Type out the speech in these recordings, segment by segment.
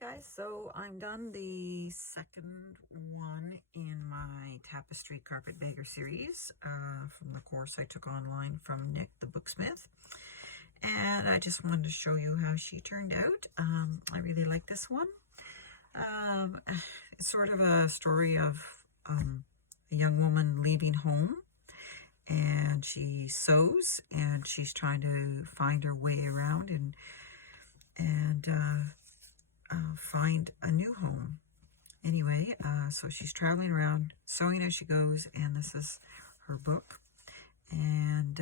Guys, so I'm done the second one in my tapestry carpetbagger series from the course I took online from Nick the booksmith, and I just wanted to show you how she turned out. I really like this one. It's sort of a story of a young woman leaving home, and she sews and she's trying to find her way around and find a new home. Anyway, so she's traveling around sewing as she goes, and this is her book. And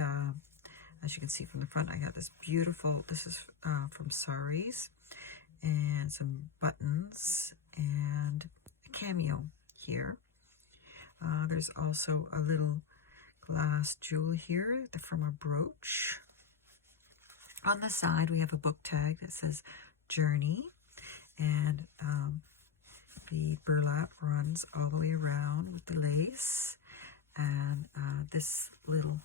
as you can see from the front, I got this beautiful, this is from Saris, and some buttons and a cameo here. There's also a little glass jewel here from a brooch. On the side, we have a book tag that says Journey, and the burlap runs all the way around with the lace. And this little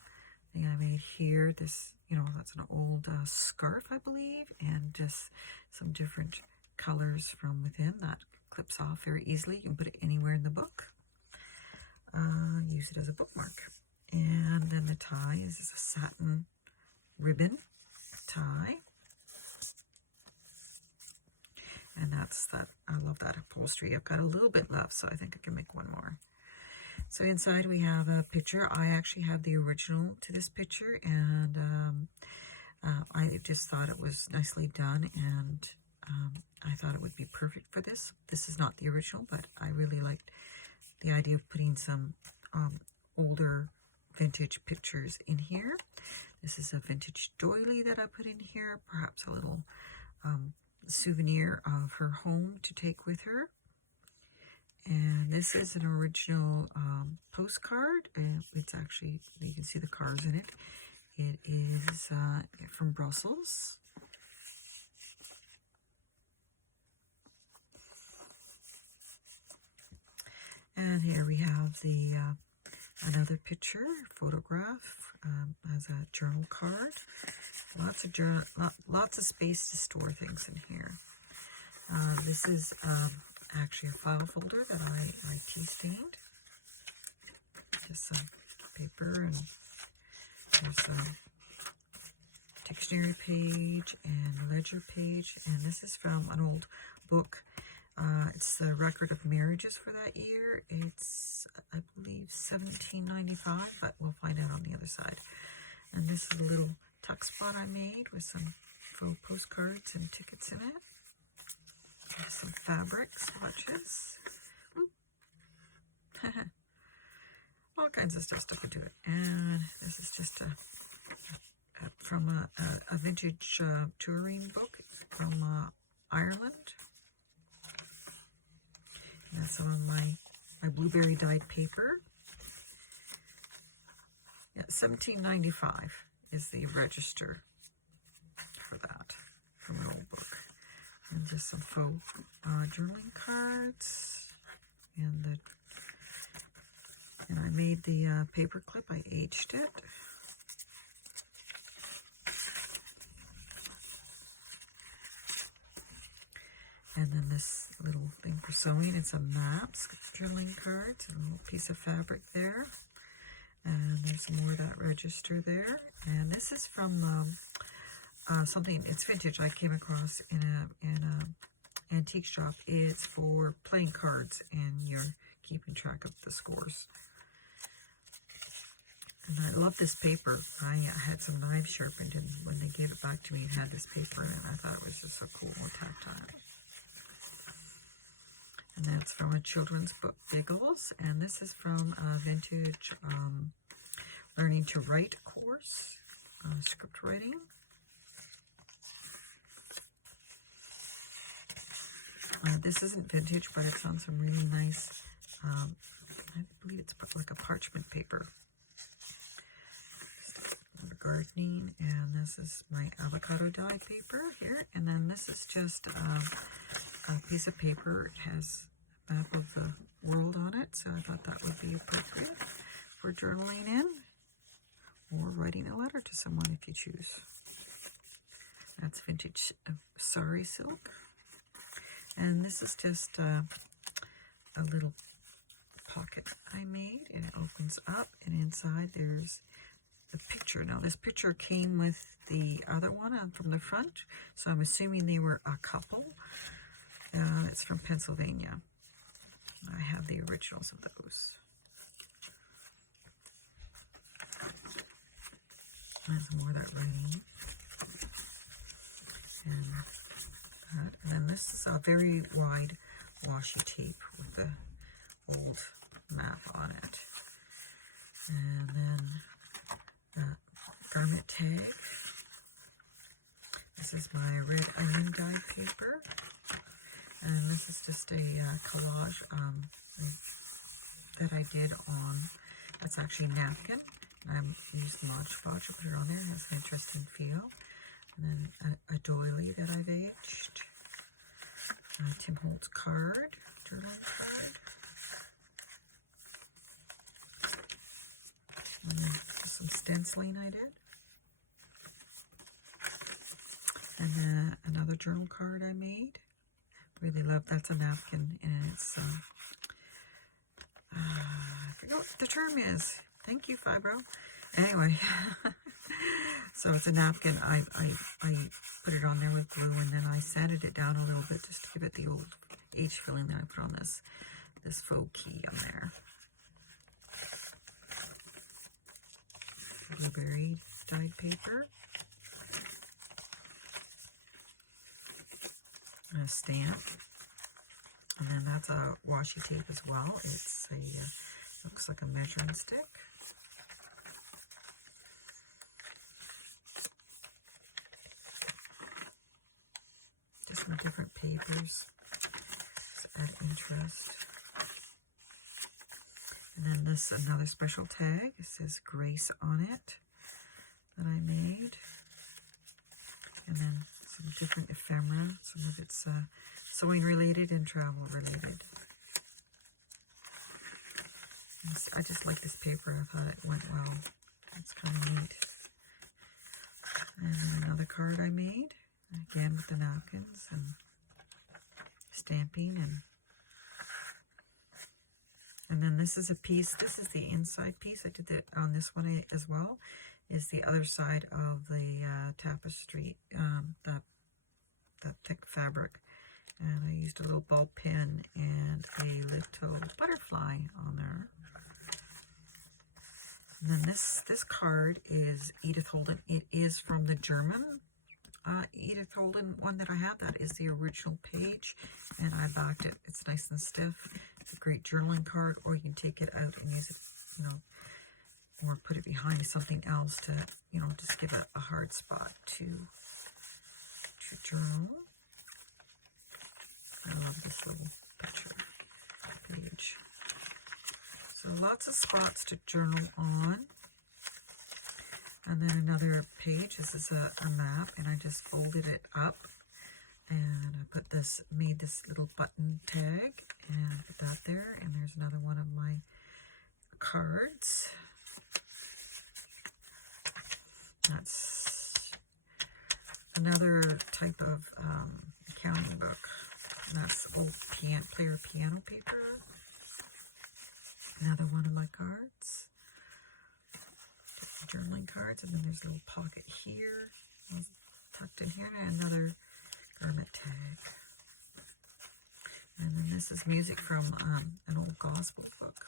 thing I made here, this, that's an old scarf, I believe, and just some different colors from within that clips off very easily. You can put it anywhere in the book. Use it as a bookmark. And then the tie is a satin ribbon tie. And that's that. I love that upholstery. I've got a little bit left, so I think I can make one more. So inside we have a picture. I actually have the original to this picture, and I just thought it was nicely done, and I thought it would be perfect for this. This is not the original, but I really liked the idea of putting some older vintage pictures in here. This is a vintage doily that I put in here, perhaps a little souvenir of her home to take with her. And this is an original postcard, and it's actually, you can see the cars in it. It is from Brussels. And here we have the another picture, photograph, as a journal card. Lots of space to store things in here. This is actually a file folder that I tea stained. Just some paper, and there's a dictionary page and ledger page. And this is from an old book. It's the record of marriages for that year. It's, I believe, 1795, but we'll find out on the other side. And this is a little tuck spot I made with some faux postcards and tickets in it. There's some fabric swatches. All kinds of stuff stuck into it. And this is just from a vintage touring book from Ireland. And that's some of my blueberry dyed paper. Yeah, 1795 is the register for that, from an old book. And just some faux journaling cards. And I made the paper clip. I aged it. And then this little thing for sewing, and some maps, journaling cards, and a little piece of fabric there. And there's more of that register there. And this is from something, it's vintage, I came across in a antique shop. It's for playing cards, and you're keeping track of the scores. And I love this paper. I had some knives sharpened, and when they gave it back to me, it had this paper in it. I thought it was just so cool with tactile. And that's from a children's book, Biggles. And this is from a vintage Learning to Write course, script writing. This isn't vintage, but it's on some really nice, I believe it's like a parchment paper. Gardening, and this is my avocado dye paper here. And then this is just a piece of paper. It has a map of the world on it, so I thought that would be appropriate for journaling in, or writing a letter to someone if you choose. That's vintage sari silk. And this is just a little pocket I made, and it opens up, and inside there's the picture. Now this picture came with the other one from the front, so I'm assuming they were a couple. It's from Pennsylvania. I have the originals of those. There's more of that writing. And then this is a very wide washi tape with the old map on it. And then that garment tag. This is my red onion dyed paper. And this is just a collage that I did on, that's actually a napkin. I used Mod Podge to put it on there. It has an interesting feel. And then a doily that I've aged. Tim Holtz card, journaling card. And then some stenciling I did. And then another journal card I made. Really love, that's a napkin, and it's, I forget what the term is. Thank you, Fibro. Anyway, so it's a napkin. I put it on there with glue, and then I sanded it down a little bit just to give it the old age feeling that I put on this faux key on there. Blueberry dyed paper. And a stamp. And then that's a washi tape as well. It's a, looks like a measuring stick. Just some different papers to add interest. And then this is another special tag. It says Grace on it that I made. And then some different ephemera. Some of it's sewing related and travel related. I just like this paper. I thought it went well. It's kind of neat. And then another card I made. Again with the napkins and stamping. And then this is a piece. This is the inside piece. I did that on this one as well. Is the other side of the tapestry, that thick fabric. And I used a little ball pen and a little butterfly on there. And then this card is Edith Holden. It is from the German Edith Holden one that I have. That is the original page, and I backed it. It's nice and stiff. It's a great journaling card, or you can take it out and use it, you know, or put it behind something else to, you know, just give it a hard spot to journal. I love this little picture page. So lots of spots to journal on. And then another page. This is a map, and I just folded it up. And I put this, made this little button tag, and put that there. And there's another one of my cards. That's another type of accounting book. And that's old player piano paper. Another one of my cards. Journaling cards. And then there's a little pocket here. Tucked in here. And another garment tag. And then this is music from an old gospel book.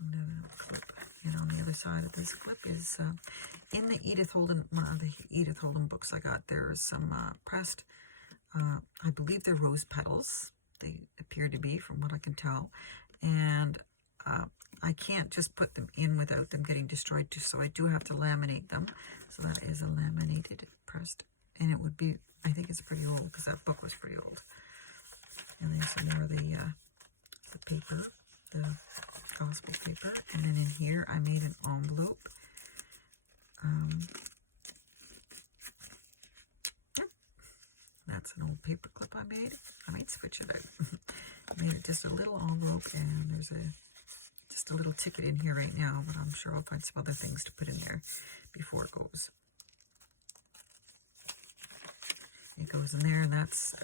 And then a clip. And on the other side of this clip is in the Edith Holden, the Edith Holden books I got. There's some pressed, I believe they're rose petals. They appear to be, from what I can tell. And I can't just put them in without them getting destroyed, so I do have to laminate them. So that is a laminated pressed, and it would be, I think it's pretty old because that book was pretty old. And there's some more of the paper, the gospel paper. And then in here I made an envelope. That's an old paper clip I made. I might switch it out. I made it just a little envelope, and there's just a little ticket in here right now, but I'm sure I'll find some other things to put in there before it goes. It goes in there, and that's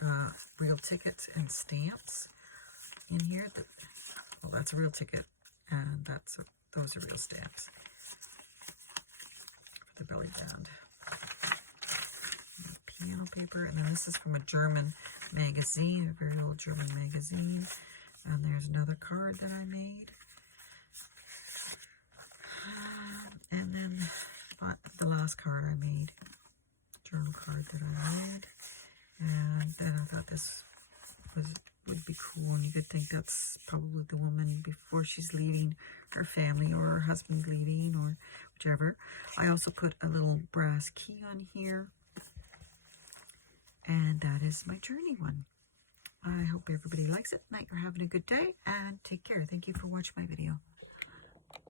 real tickets and stamps in here. Well, that's a real ticket, and those are real stamps for the belly band. Piano paper, and then this is from a German magazine, a very old German magazine. And there's another card that I made. And then the last card I made, journal card that I made. And then I thought this would be cool, and you could think that's probably the woman before she's leaving her family, or her husband leaving, or whichever. I also put a little brass key on here, and that is my journey one. I hope everybody likes it. Night, you're having a good day, and take care. Thank you for watching my video.